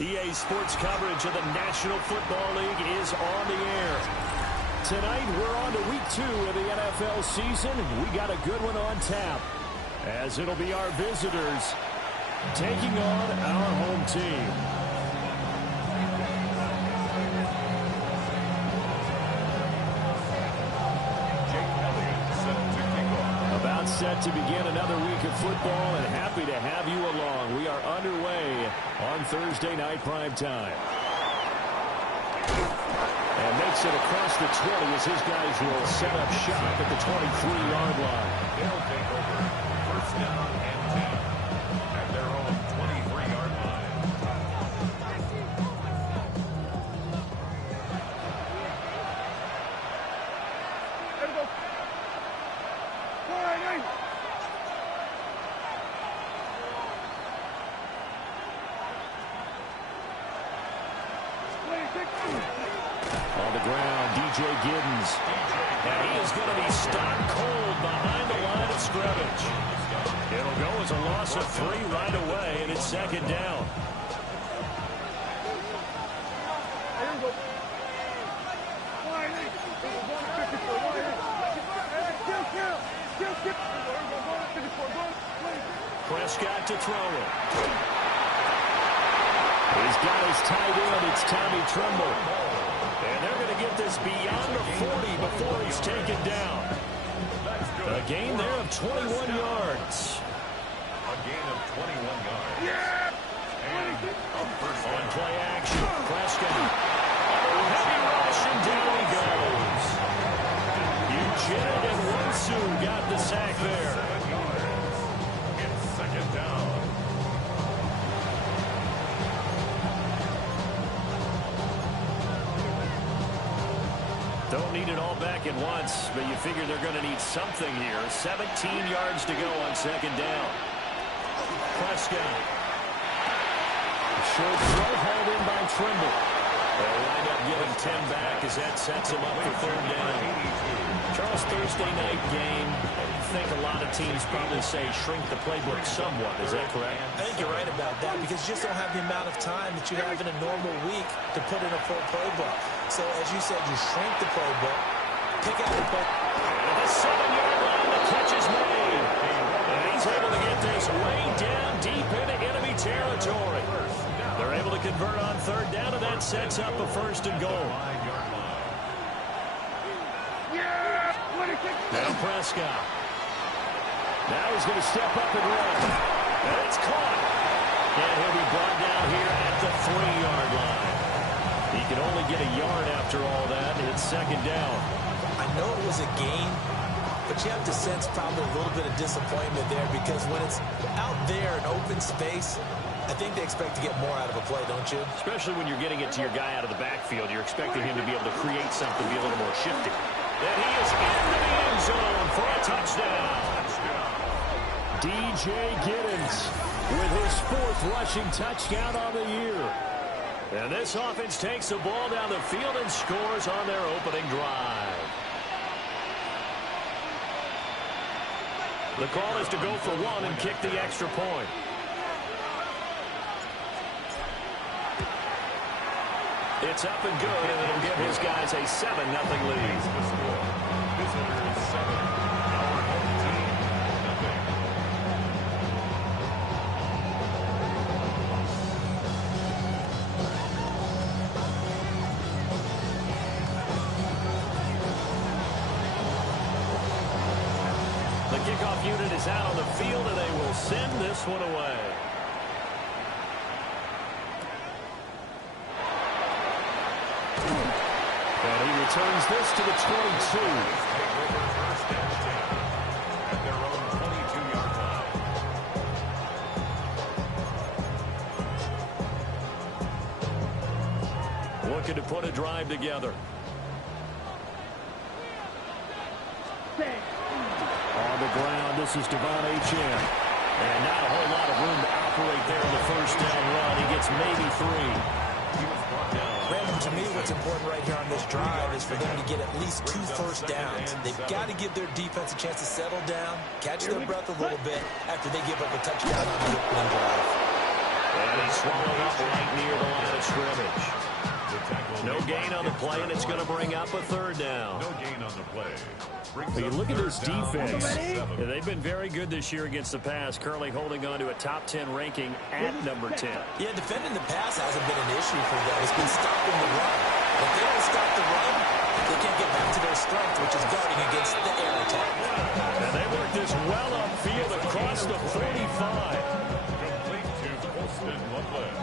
EA Sports coverage of the National Football League is on the air. Tonight, we're on to week 2 of the NFL season. We got a good one on tap, as it'll be our visitors taking on our home team. About set to begin another week of football, and happy to have you along. We are underway on Thursday night prime time. And makes it across the 20 as his guys will set up shop at the 23-yard line. They'll take over first down and 10 at their own 23-yard line. There we go. All right, hey. On the ground, DJ Giddens. And he is going to be stopped cold behind the line of scrimmage. It'll go as a loss of 3 right away, and it's second down. Prescott to throw it. He's got his tight end. It's Tommy Tremble. And they're going to get this beyond the 40 before he's taken down. A gain there of 21 yards. A gain of 21 yards. Yeah! And a first On down. play action, Prescott. Heavy rush, and down he goes. Eugene and Wonsu got the sack there. 7 yards. It's second down. Don't need it all back at once, but you figure they're going to need something here. 17 yards to go on second down. Prescott. Short throw hauled in by Trimble. They'll wind up giving 10 back as that sets him up for third down. Charles, Thursday night game. I think a lot of teams probably say shrink the playbook somewhat. Is that correct? I think you're right about that because you just don't have the amount of time that you have in a normal week to put in a full playbook. So, as you said, you shrink the playbook, pick out the play. At the 7-yard line, the catch is made. And he's able to get this way down deep into enemy territory. They're able to convert on third down, and that sets up a first and goal. Now Prescott. Now he's going to step up and run. And it's caught. And he'll be brought down here at the 3-yard line. He can only get a yard after all that. It's second down. I know it was a gain, but you have to sense probably a little bit of disappointment there because when it's out there in open space, I think they expect to get more out of a play, don't you? Especially when you're getting it to your guy out of the backfield. You're expecting him to be able to create something, be a little more shifty. And he is into the end zone for a touchdown. DJ Giddens with his 4th rushing touchdown on the year. And this offense takes the ball down the field and scores on their opening drive. The call is to go for 1 and kick the extra point. It's up and good, and it'll give his guys a 7-0 lead. The score. Visitors 7. Our home team nothing. The kickoff unit is out on the field, and they will send this one away. returns this to the 22. At their own 22-yard line. Looking to put a drive together. On the ground, this is Devon Achane. And not a whole lot of room to operate there on the first down run. He gets maybe 3. He was brought down. Brandon, to me, what's important right here on this drive is for them to get at least 2 first downs. They've got to give their defense a chance to settle down, catch their breath a little bit after they give up a touchdown on the opening drive. And he's swallowed up right near the line of scrimmage. No gain on the play, and it's going to bring up a third down. No gain on the play. But you look at this defense. They've been very good this year against the pass, currently holding on to a top 10 ranking at number 10. Yeah, defending the pass hasn't been an issue for them. It's been stopping the run. If they don't stop the run, they can't get back to their strength, which is guarding against the air attack. And they work this well upfield across the 45. Complete to Colston Loveland.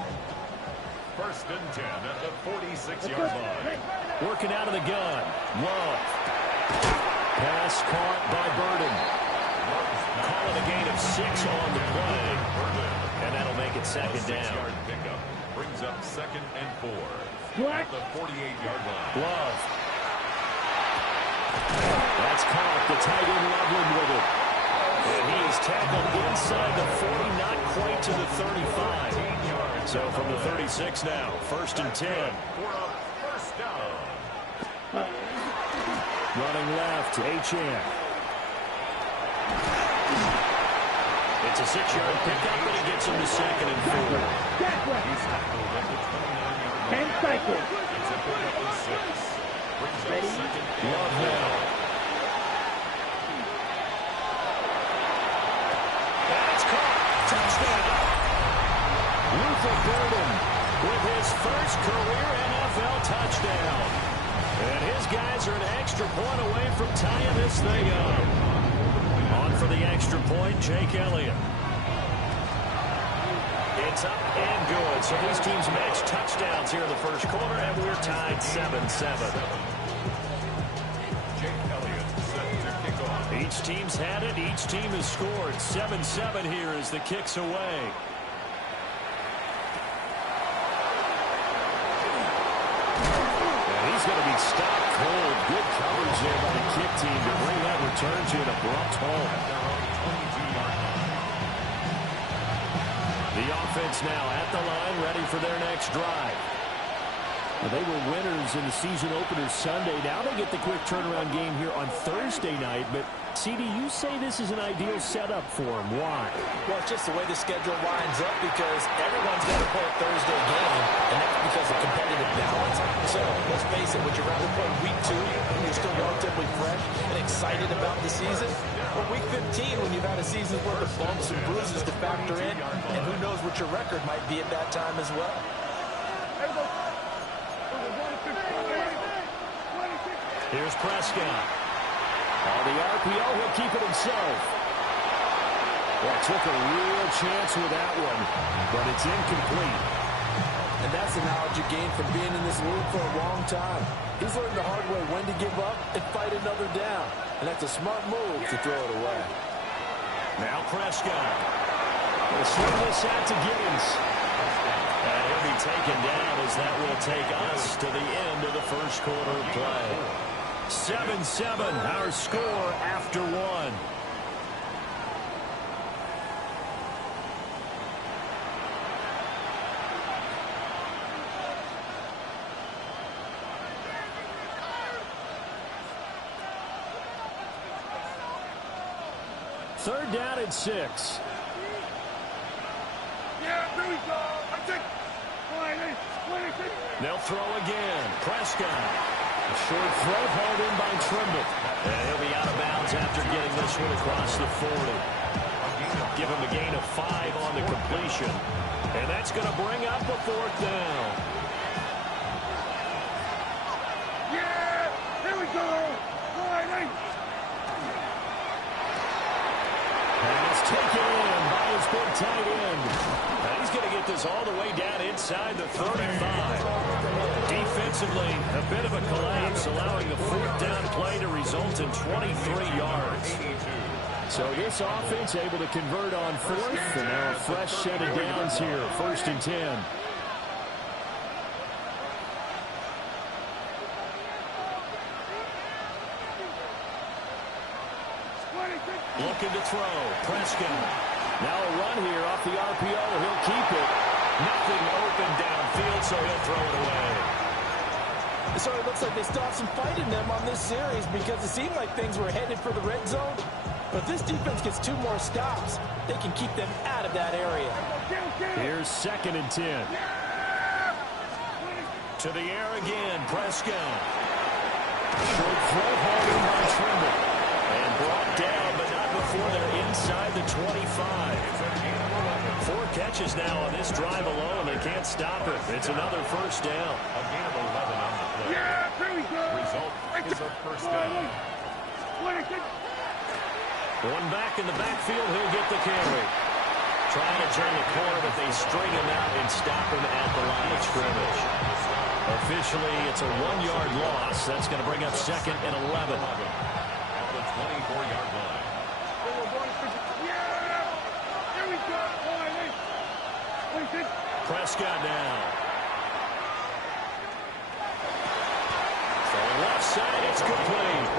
First and 10 at the 46-yard line. Working out of the gun. Love. Pass caught by Burden. Calling a gain of 6 on the play. And that'll make it second down. 6-yard pickup brings up 2nd and 4 at the 48-yard line. Love. That's caught. The tight end Loveland with it. And he is tackled inside the 40, not quite to the 35. So from the 36 now, 1st and 10. For a first down. Running left, Achane. It's a 6-yard pickup, but he gets him to 2nd and 4. He's tackled at the 29-yard line. And cycle. It's a pickup of 6. Brings up 2nd and Love now. That's caught. Touchdown. Luther Burden with his first career NFL touchdown. And his guys are an extra point away from tying this thing up. On for the extra point, Jake Elliott. It's up and good. So these teams match touchdowns here in the first quarter, and we're tied 7-7. Jake Elliott set to kick off. Each team's had it. Each team has scored. 7-7 here as the kick's away. And he's going to be stopped cold. Good coverage there by the kick team to bring that return to an abrupt home. The offense now at the line, ready for their next drive. Well, they were winners in the season opener Sunday. Now they get the quick turnaround game here on Thursday night. But, CD, you say this is an ideal setup for them. Why? Well, it's just the way the schedule lines up because everyone's got to play a Thursday game, and that's because of competitive balance. So, let's face it, would you rather play week 2 when you're still relatively fresh and excited about the season? Or week 15 when you've had a season's worth of bumps and bruises to factor in, and who knows what your record might be at that time as well? Here's Prescott. On the RPO, he'll keep it himself. Well, took a real chance with that one, but it's incomplete. And that's the knowledge you gain from being in this league for a long time. He's learned the hard way when to give up and fight another down. And that's a smart move to throw it away. Now Prescott. We'll swing this out to Giddens. And he'll be taken down as that will take us to the end of the first quarter of play. 7-7, our score after 1. Third down and 6. Yeah, there we go. I think. They'll throw again. Prescott. A short throw hauled in by Trimble. And he'll be out of bounds after getting this one across the 40. Give him a gain of 5 on the completion. And that's going to bring up a 4th down. Yeah, here we go. Pass taken in by his big tight end. And he's going to get is all the way down inside the 35. Defensively, a bit of a collapse, allowing the fourth down play to result in 23 yards. So this offense able to convert on fourth, and now a fresh set of downs here, 1st and 10. Looking to throw. Prescott. Now a run here off the RPO. He'll keep it. Nothing open downfield, so he'll throw it away. So it looks like they still have some fight in them on this series because it seemed like things were headed for the red zone. But if this defense gets 2 more stops, they can keep them out of that area. Here's 2nd and 10. To the air again. Prescott. Short throw home by Trimble. And brought down, but not before they're inside the 25. 4 catches now on this drive alone. They can't stop it. It's another 1st down. A gain of 11 on the play. Result is a 1st down. One back in the backfield. He'll get the carry. Trying to turn the corner, but they string him out and stop him at the line of scrimmage. Officially, it's a 1-yard loss. That's going to bring up 2nd and 11. 24-yard line. Prescott now. So left side, it's complete.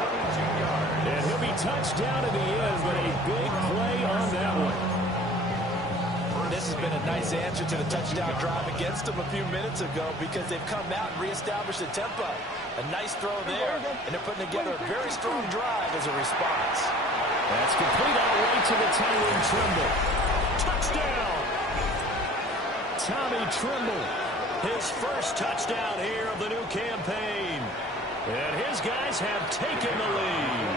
And he'll be touched down at the end, but a big play on that one. This has been a nice answer to the touchdown drive against them a few minutes ago because they've come out and reestablished the tempo. A nice throw there, and they're putting together a very strong drive as a response. That's complete all the way to the Tyrone Trimble. Touchdown! Tommy Trimble, his first touchdown here of the new campaign. And his guys have taken the lead.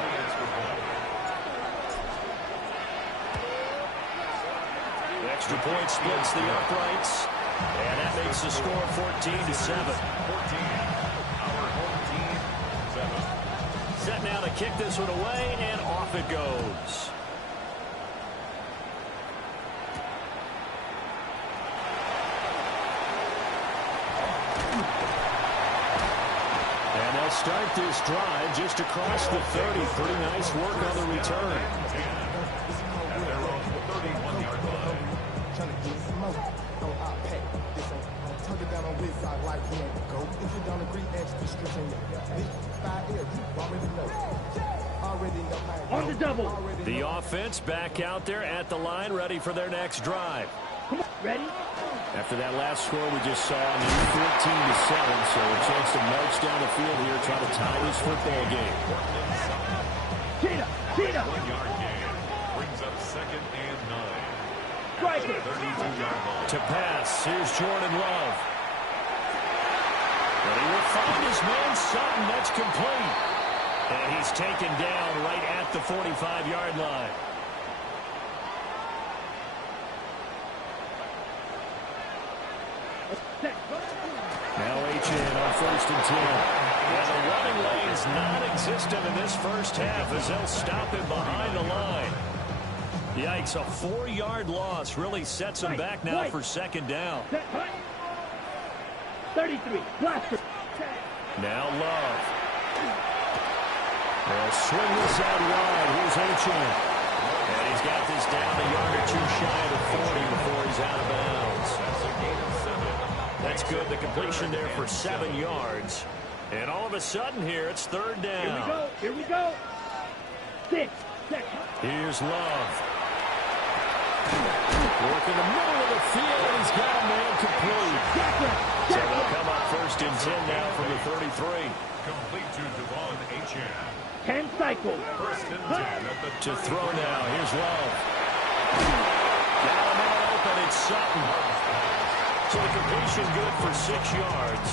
Extra point splits the uprights. And that makes the score 14-7. Set now to kick this one away, and off it goes. And they'll start this drive just across the 30. Pretty nice work on the return. And they're on the 31-yard line. Trying to get some more. On our pack. This on tugging down on this side like we ain't go. If you don't agree, ask the description. This 5 air, you already know. Already know. On the double. The offense back out there at the line, ready for their next drive. Come on, ready? After that last score we just saw, new 14-7, so a chance to march down the field here, trying to tie this football game. Cheetah! 1-yard gain brings up 2nd and 9. Strike it! 32-yard line. To pass, here's Jordan Love. But he will find his man Sutton. That's complete. And he's taken down right at the 45-yard line. Now H.N. on 1st and 10. And the running lane's non-existent in this first half as they'll stop him behind the line. Yikes, a 4-yard loss really sets him back now for 2nd down. 33, blaster. Now Love. They'll swing this out wide. Here's H.N. And he's got this down a yard or 2 shy of the 40 before he's out of bounds. That's a gain of 7. That's good. The completion there for 7 yards. And all of a sudden here, it's 3rd down. Here we go. 6. Here's Love. Working the middle of the field, and he's got a man complete. So they'll come up 1st and 10 now from the 33. Complete to Devon H.N. 10 cycles. 1st and 10 at the To throw now, here's Love. Got a man open, it's Sutton. So the completion good for 6 yards.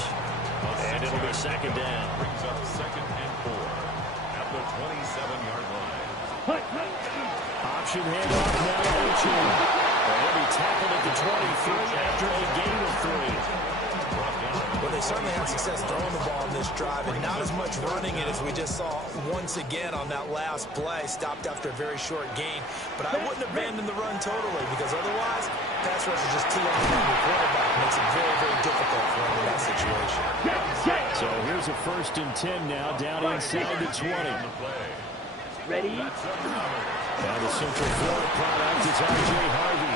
And it'll be 2nd down. Brings up 2nd and 4 at the 27-yard line. Option handoff now to H.N. And he'll be tackled at the 23 after a gain of 3. Well, they certainly had success throwing the ball in this drive, and not as much running it as we just saw once again on that last play. Stopped after a very short gain. But I wouldn't abandon the run totally, because otherwise, pass rush is just too long on the quarterback. Makes it very, very difficult for him in that situation. So here's a 1st and 10 now, down inside the 20. Ready? Now the Central Florida product is R.J. Harvey.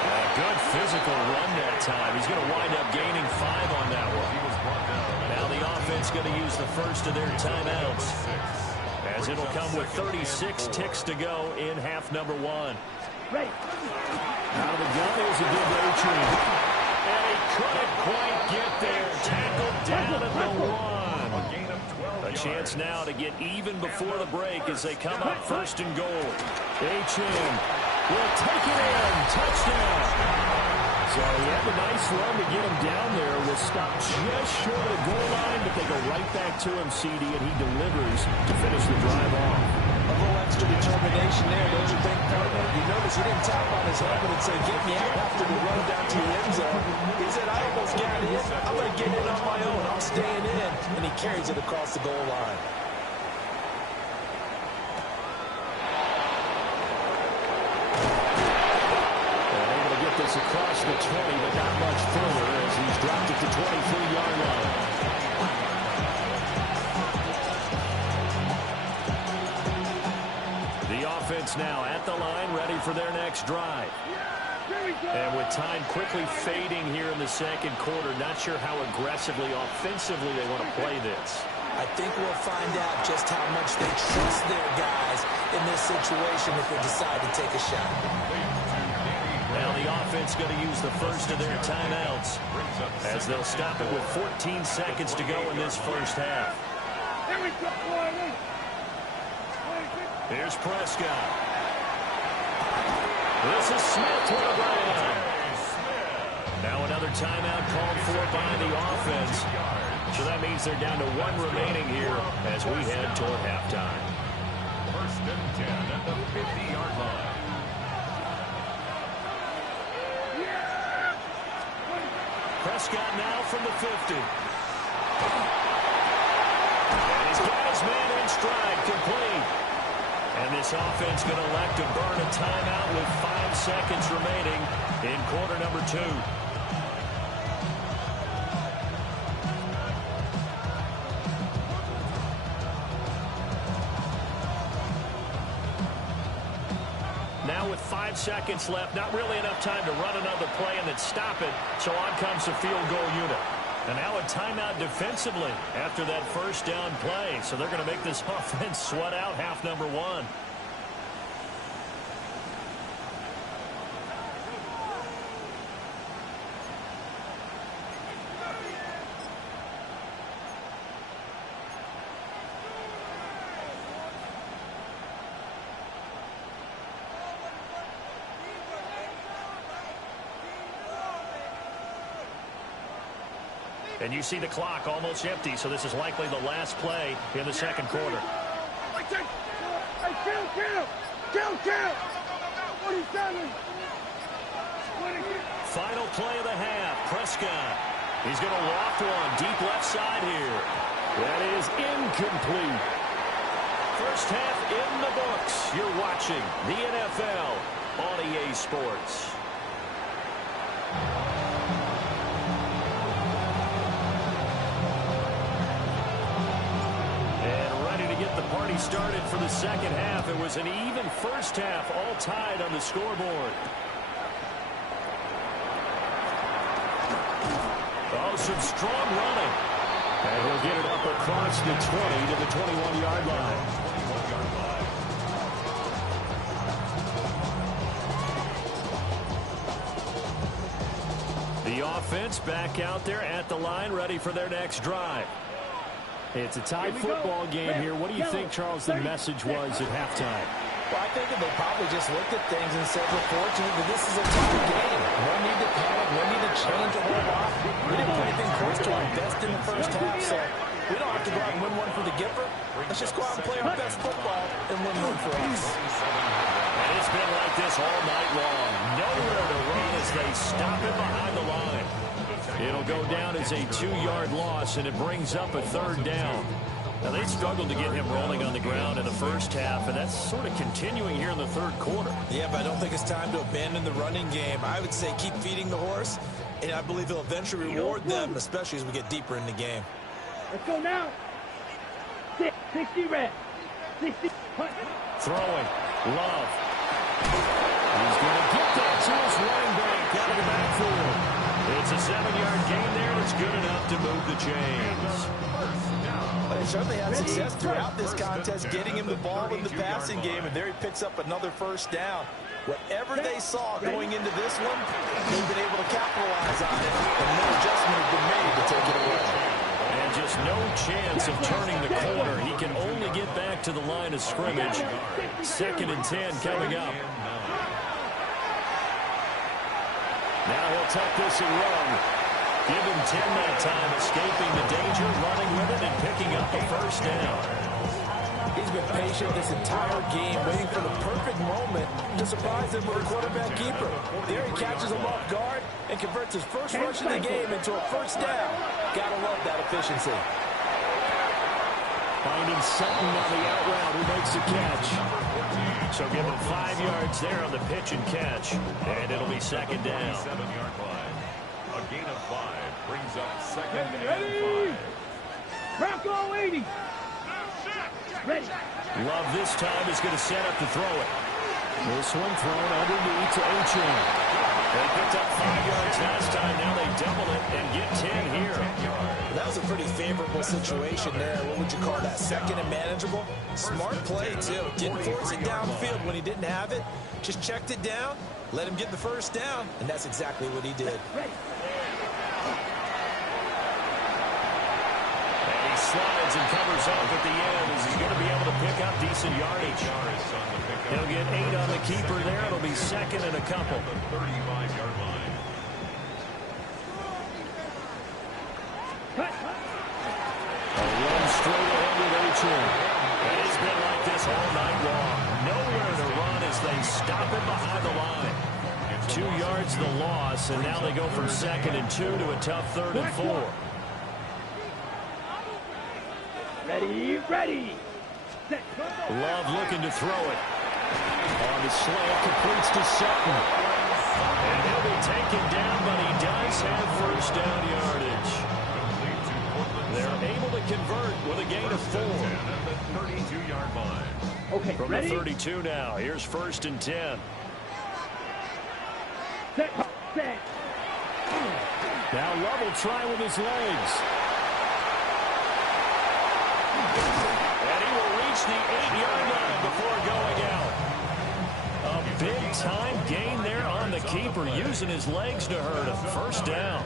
A good physical run that time. He's going to wind up gaining 5 on that one. Now the offense going to use the first of their timeouts, as it'll come with 36 ticks to go in half number 1. Ready? Out of the gun is a good A-Train. And he couldn't quite get there. Tackled down at the 1. A chance now to get even before the break as they come up 1st and goal. A-Chain will take it in. Touchdown. So he had a nice run to get him down there. Was stopped just short of the goal line, but they go right back to him, CD, and he delivers to finish the drive off. A little extra determination there, don't you think, partner? You notice he didn't tap on his helmet and say, get me out after the run down to the end zone. He said, I almost got in. I'm going to get in on my own. I'm staying in. And he carries it across the goal line. Able to get this across the 20, but not much further as he's dropped it to 23-yard line. Offense now at the line, ready for their next drive. And with time quickly fading here in the second quarter, not sure how aggressively, offensively they want to play this. I think we'll find out just how much they trust their guys in this situation if they decide to take a shot. Now the offense going to use the first of their timeouts, as they'll stop it with 14 seconds to go in this first half. Here we go, boy. Here's Prescott. This is Smith with a ground. Now another timeout called for by the offense. So that means they're down to 1 remaining here as we head toward halftime. 1st and 10 at the 50-yard line. Prescott now from the 50. And he's got his man in stride, complete. And this offense going to elect to burn a timeout with 5 seconds remaining in quarter number 2. Now with 5 seconds left, not really enough time to run another play and then stop it. So on comes the field goal unit. And now a timeout defensively after that first down play. So they're going to make this offense sweat out half number 1. And you see the clock almost empty, so this is likely the last play in the second quarter. Count! 47! Final play of the half, Prescott. He's going to loft one deep left side here. That is incomplete. First half in the books. You're watching the NFL on EA Sports. Party started for the second half. It was an even first half, all tied on the scoreboard. Oh, some strong running. And he'll get it up across the 20 to the 21-yard line. The offense back out there at the line, ready for their next drive. It's a tied football game here. What do you think, Charles, the message was at halftime? Well, I think that they probably just looked at things and said, we're fortunate that this is a tie game. No need to panic. No need to change a whole lot. We didn't put anything close to our best in the first half, so we don't have to go out and win one for the Gipper. Let's just go out and play our best football and win one for us. And it's been like this all night long. Nowhere to run as they stop it behind the line. It'll go down as a 2-yard loss, and it brings up a 3rd down. Now, they struggled to get him rolling on the ground in the first half, and that's sort of continuing here in the 3rd quarter. Yeah, but I don't think it's time to abandon the running game. I would say keep feeding the horse, and I believe he'll eventually reward them, especially as we get deeper in the game. Let's go now. 60 red. 60. Throwing. Love. He's going to get that to his running back out of the backfield. It's a 7-yard gain there, and it's good enough to move the chains. But they certainly had success throughout this contest, getting him the ball in the passing game, and there he picks up another 1st down. Whatever they saw going into this one, they've been able to capitalize on it, and no adjustment has been made to take it away. And just no chance of turning the corner. He can only get back to the line of scrimmage. 2nd and 10 coming up. Now he'll tuck this and run. Give him 10 that time, escaping the danger, running with it, and picking up a 1st down. He's been patient this entire game, waiting for the perfect moment to surprise him with a quarterback keeper. There he catches him off guard and converts his first rush of the game into a 1st down. Gotta love that efficiency. Finding Sutton on the out route, who makes the catch. So give him 5 yards there on the pitch and catch, and it'll be 2nd down. 7-yard line. A gain of 5 brings up 2nd and 5. Bronco 80. Ready. Love this time is going to set up to throw it. This one thrown underneath to Achane. They picked up 5 yards last time. Now they double it and get 10 here. That was a pretty favorable situation there. What would you call that? 2nd and manageable? Smart play, too. Didn't force it downfield when he didn't have it. Just checked it down, let him get the 1st down, and that's exactly what he did. Ready. Slides and covers up at the end as he's going to be able to pick up decent yardage. He'll get 8 on the keeper there. It'll be 2nd and a couple. 35-yard line. A run straight ahead with Achane. And it's been like this all night long. Nowhere to run as they stop him behind the line. 2 yards the loss, and now they go from 2nd and 2 to a tough 3rd and 4. Ready, ready. Set. Love looking to throw it. On the slant, completes to Sutton. And he'll be taken down, but he does have 1st down yardage. They're able to convert with a gain of 4. 32-yard line. Okay, From ready. the 32 now, here's 1st and 10. Set. Set. Now Love will try with his legs. And he will reach the 8-yard line before going out. A big-time gain there on the keeper, using his legs to hurt him. 1st down.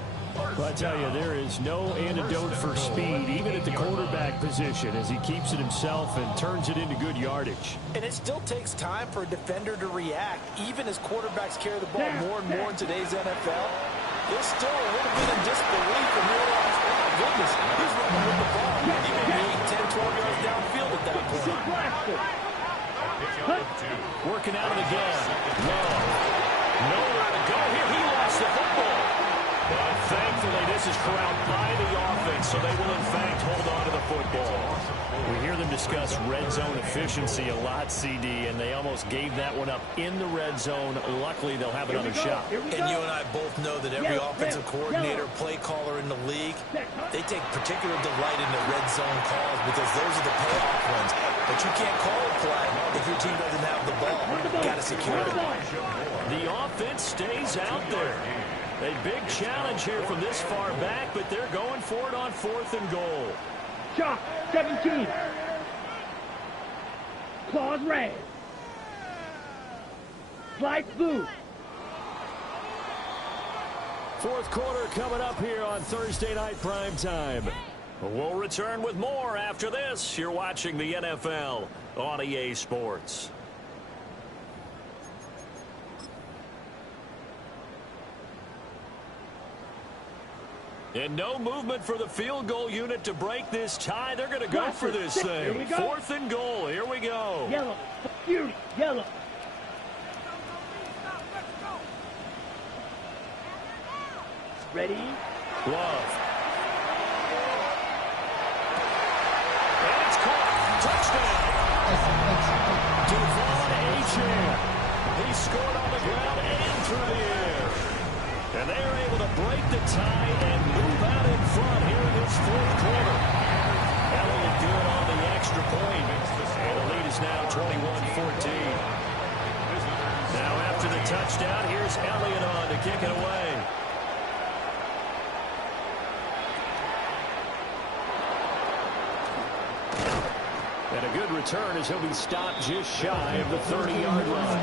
Well, I tell you, there is no antidote for speed, even at the quarterback position, as he keeps it himself and turns it into good yardage. And it still takes time for a defender to react, even as quarterbacks carry the ball more and more in today's NFL. There's still a little bit of disbelief and realize, oh my goodness, he's running with the ball. He may be 8, 10, 12 yards downfield at that point. Working out of the gun. Love. Nowhere to go here. He lost the football. But thankfully, this is corralled by the offense, so they will, in fact, hold on to the football. We hear them discuss red zone efficiency a lot, CD, and they almost gave that one up in the red zone. Luckily, they'll have another shot. And you and I both know that every offensive coordinator, play caller in the league, they take particular delight in the red zone calls because those are the payoff ones. But you can't call a play if your team doesn't have the ball. Got to secure it. The offense stays out there. A big challenge here from this far back, but they're going for it on 4th and goal. Shot. 17. Claws red. Slide blue. 4th quarter coming up here on Thursday Night Prime Time. We'll return with more after this. You're watching the NFL on EA Sports. And no movement for the field goal unit to break this tie. They're going to go for this thing. 4th and goal. Here we go. Yellow. Fury. Yellow. Ready. Love. And it's caught. Touchdown. Devon Achane. He scored on the ground and through the air. And they are able to break the tie and move out in front here in this fourth quarter. Elliott good on the extra point. And the lead is now 21-14. Now after the touchdown, here's Elliott on to kick it away. And a good return as he'll be stopped just shy of the 30-yard line.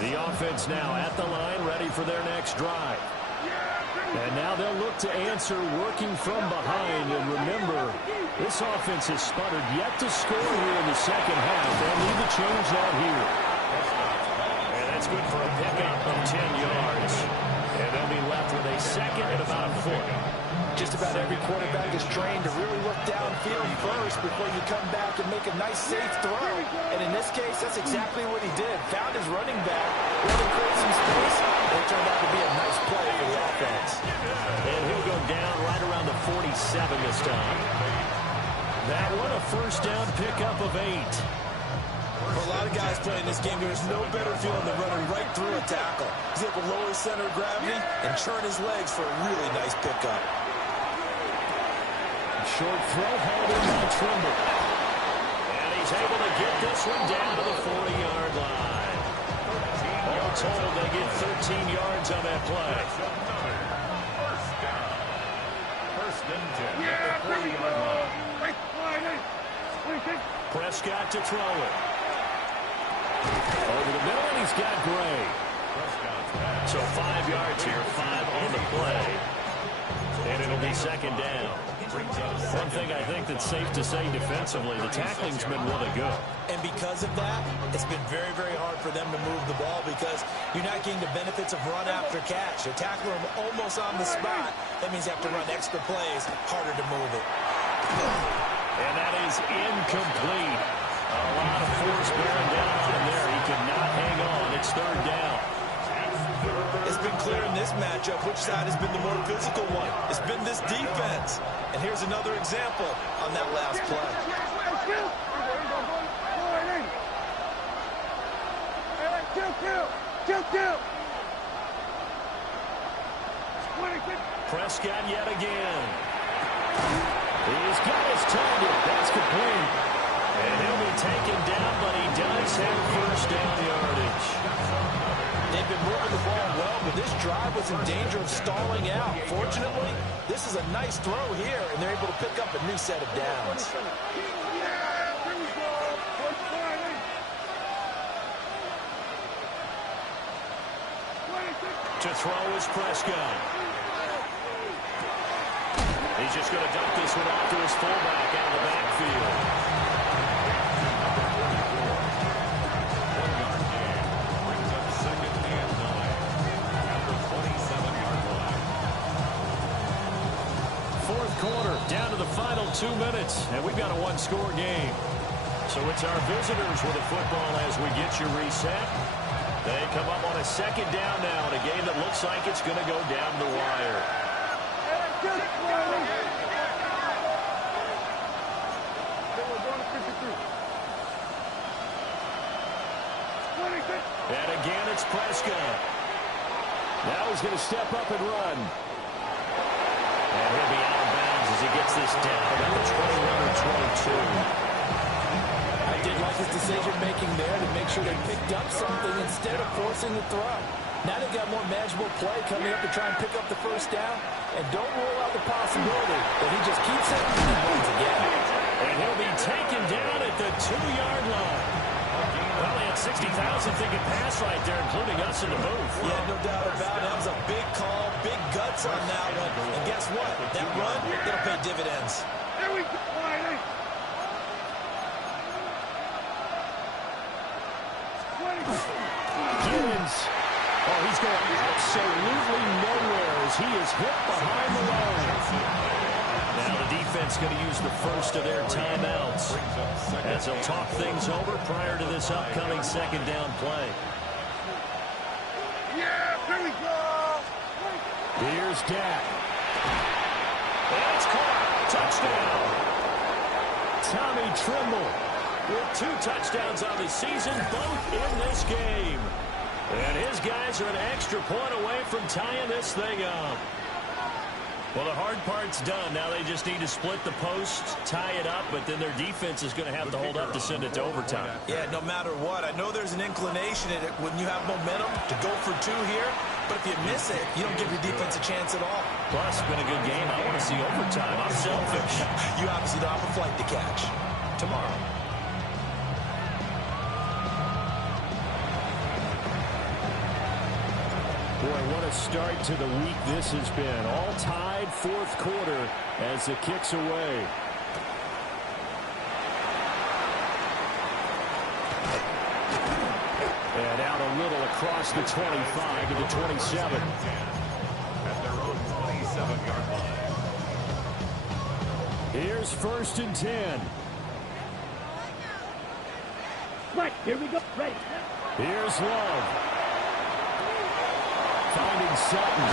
The offense now at the line, ready for their next drive. And now they'll look to answer working from behind. And remember, this offense has sputtered yet to score here in the second half. They'll need to change that here. And that's good for a pickup of 10 yards. And they'll be left with a second and about a foot. Just about every quarterback is trained to really look downfield first before you come back and make a nice, safe throw. And in this case, that's exactly what he did. Found his running back, let him create some space, and it turned out to be a nice play for the offense. And he'll go down right around the 47 this time. That one, a first down pickup of 8. For a lot of guys playing this game, there's no better feeling than running right through a tackle. He's able to lower his center of gravity and churn his legs for a really nice pickup. Short throw held in by Trimble. And he's able to get this one down to the 40-yard line. All told, they get 13 yards on that play. First and 10 at the 40-yard line. Prescott to throw it. Over the middle, and he's got Gray. So 5 yards here, 5 on the play. And it'll be second down. One thing I think that's safe to say defensively, the tackling's been really good. And because of that, it's been very, very hard for them to move the ball because you're not getting the benefits of run after catch. You tackle them almost on the spot. That means you have to run extra plays, harder to move it. And that is incomplete. A lot of force bearing down on him there. He could not hang on. It's third down. It's been clear in this matchup which side has been the more physical one. It's been this defense. And here's another example on that last play. Prescott yet again. He's got his target. That's complete. And he'll be taken down, but he does have first down yardage. They've been moving the ball well, but this drive was in danger of stalling out. Fortunately, this is a nice throw here, and they're able to pick up a new set of downs. To throw is Prescott. He's just going to dump this one off to his fullback out of the backfield. Quarter, down to the final 2 minutes, and we've got a one-score game. So it's our visitors with the football as we get you reset. They come up on a second down now in a game that looks like it's going to go down the wire. And again, it's Prescott. Now he's going to step up and run. And he'll be out of bounds as he gets this down about the 21 or 22. I did like his decision-making there to make sure they picked up something instead of forcing the throw. Now they've got more manageable play coming up to try and pick up the first down. And don't rule out the possibility that he just keeps it and wins again. And he'll be taken down at the 2-yard line. Well, they had 60,000 thinking pass right there, including us in the booth. Yeah, no doubt about it. That was a big call, big guts on that one. And guess what? That run, it'll pay dividends. There we go. Gibbons. Oh, he's going absolutely nowhere as he is hit behind the line. Now the defense going to use the first of their timeouts as they'll talk things over prior to this upcoming second down play. Yeah, here we go. Here's Dak. That's caught. Touchdown. Tommy Tremble with 2 touchdowns on the season, both in this game. And his guys are an extra point away from tying this thing up. Well, the hard part's done. Now they just need to split the post, tie it up, but then their defense is going to have to hold up to send it to overtime. Yeah, no matter what. I know there's an inclination in it when you have momentum to go for 2 here, but if you miss it, you don't give your defense a chance at all. Plus, it's been a good game. I want to see overtime. I'm selfish. You obviously don't have a flight to catch. Tomorrow. Boy, what a start to the week this has been. All tied 4th quarter as the kick's away. And out a little across the 25 to the 27. At their own 27-yard line. Here's 1st and 10. Right, here we go. Ready. Here's Love. Finding Sutton.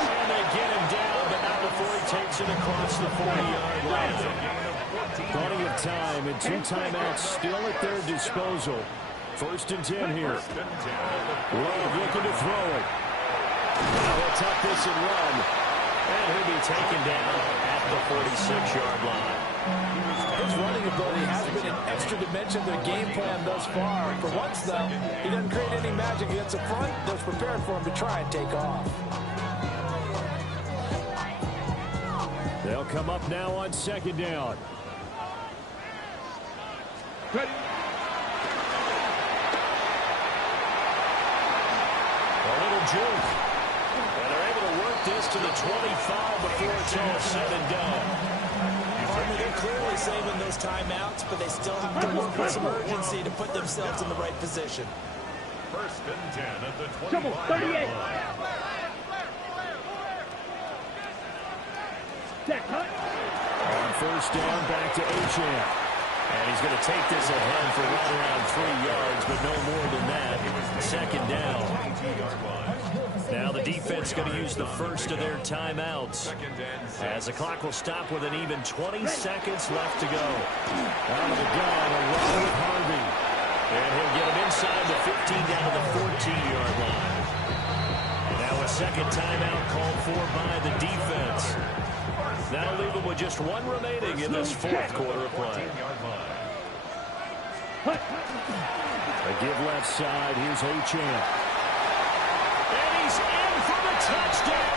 And they get him down, but not before he takes it across the 40-yard line. Plenty of time and 2 timeouts still at their disposal. 1st and 10 here. Love looking to throw it. Now he'll tuck this and run. And he'll be taken down at the 46-yard line. His running ability has been an extra dimension of their game plan thus far. For once, though, he doesn't create any magic against the front that's prepared for him to try and take off. They'll come up now on 2nd down. Ready. A little juke. And they're able to work this to the 25 before it's all said and done. They're clearly saving those timeouts, but they still have to work with some urgency to put themselves in the right position. 1st and 10 at the 25-yard 38. line. On 1st down, back to Achane. And he's going to take this ahead for right around 3 yards, but no more than that. 2nd down. 22-yard line. Now the defense going to use the first of their timeouts. As the clock will stop with an even 20 seconds left to go. Out of the gun, a run with Harvey. And he'll get him inside the 15 down to the 14-yard line. Now a second timeout called for by the defense. That'll leave them with just 1 remaining in this 4th quarter of play. A give left side. Here's Achane. And he's in for the touchdown.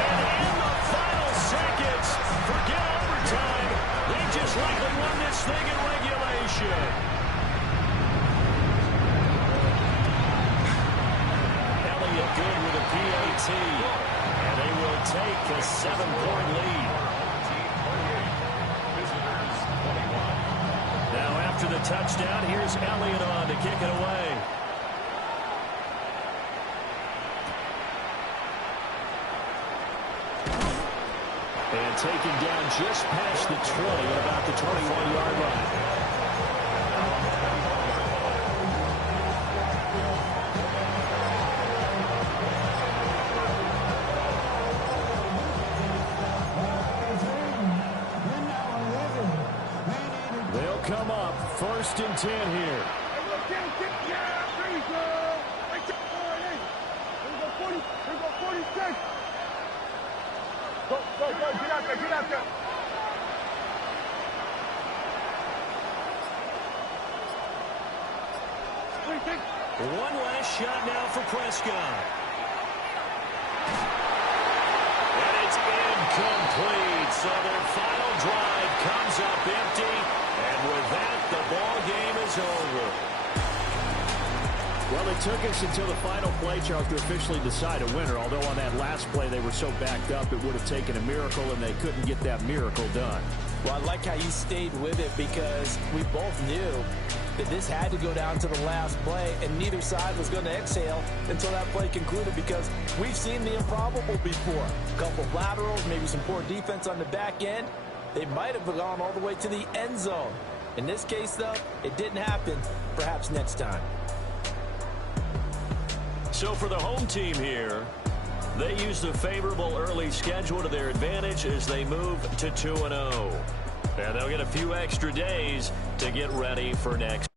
And in the final seconds, forget overtime. They just likely won this thing in regulation. Elliott good with a PAT. And they will take a 7-point lead. Now after the touchdown, here's Elliott on to kick it away. And taken down just past the 20 at about the 21-yard line. They'll come up 1st and 10 here. Here we go. Right there. Here we go 40. Here we go 46. Go, get out there, get out there. One last shot now for Prescott. And it's incomplete. So their final drive comes up empty. And with that, the ball game is over. Well, it took us until the final play, Charles, to officially decide a winner. Although on that last play they were so backed up, it would have taken a miracle, and they couldn't get that miracle done. Well, I like how you stayed with it because we both knew that this had to go down to the last play, and neither side was going to exhale until that play concluded, because we've seen the improbable before. A couple of laterals, maybe some poor defense on the back end. They might have gone all the way to the end zone. In this case, though, it didn't happen. Perhaps next time. So for the home team here, they used a favorable early schedule to their advantage as they move to 2-0. And they'll get a few extra days to get ready for next.